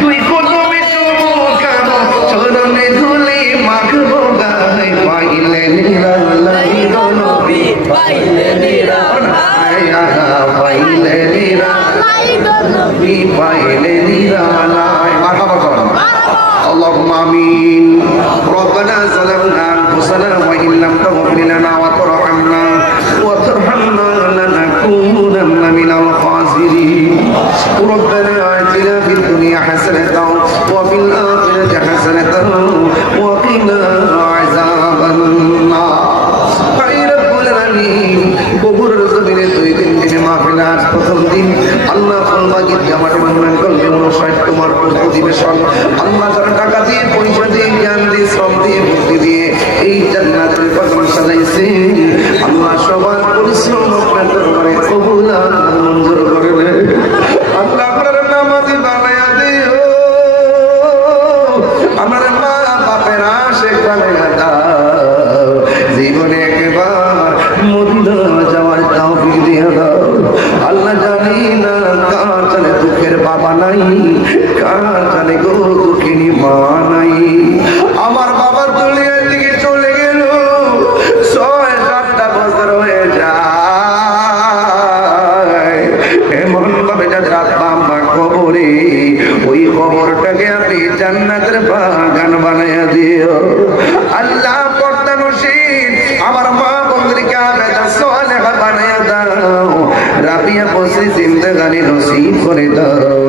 দুই কদমে চুমুকাবো চরণে ধুলি মাখবো গায়ে পাইলে নিরালাই নবী পাইলে নিরালাই পাইলে নিরালাই নবী পাইলে নিরালাই মারহাবা করুন اللهم آمين ربنا ظلمنا أنفسنا وإن لم تغفر لنا وترحمنا لنكونن من الخاسرين ربنا آتنا في الدنيا حسنة وفي الآخرة حسنة وقنا عذاب النار خير العالمين কবর জমিনে দুই দিন দিনে মাহফিলাত প্রথম দিন আল্লাহ ফলবাগির জামাত মহিমান করবে 59 তোমার অধিবেশন আল্লাহ যারা টাকা দিয়ে পয়সা দিয়ে জ্ঞান দিয়ে শ্রম দিয়ে বুদ্ধি দিয়ে এই জান্নাতের কদম সাজাইছে আল্লাহ সবার পরিশ্রম আপনার দরবারে কবুল আর মঞ্জুর করবে আল্লাহ আপনার নামাজি বানায়া দিও আমার মা বাপের আশিক বানায়া দাও জীবনে একবার মদিনা যাওয়ার তৌফিক দিয়ে দাও আল্লাহ জানি না কার জানে দুঃখের বাবা নাই কার জানে গো দুঃখিনী মা নাই আমার বাবা দুনিয়া থেকে চলে গেল 6-7টা বছর হয়ে যায় এমন ভাবে যাদের আব্বা আম্মা কবরে ওই কবরটাকে আপনি জান্নাতের বাগান বানাইয়া দিও আল্লাহ পর্দা নসীব আমার মা বন্ধুকে আবেদা সালেহা বানাইয়া দাও রাবিয়া বসে জিন্দেগানি নসিব করে দাও।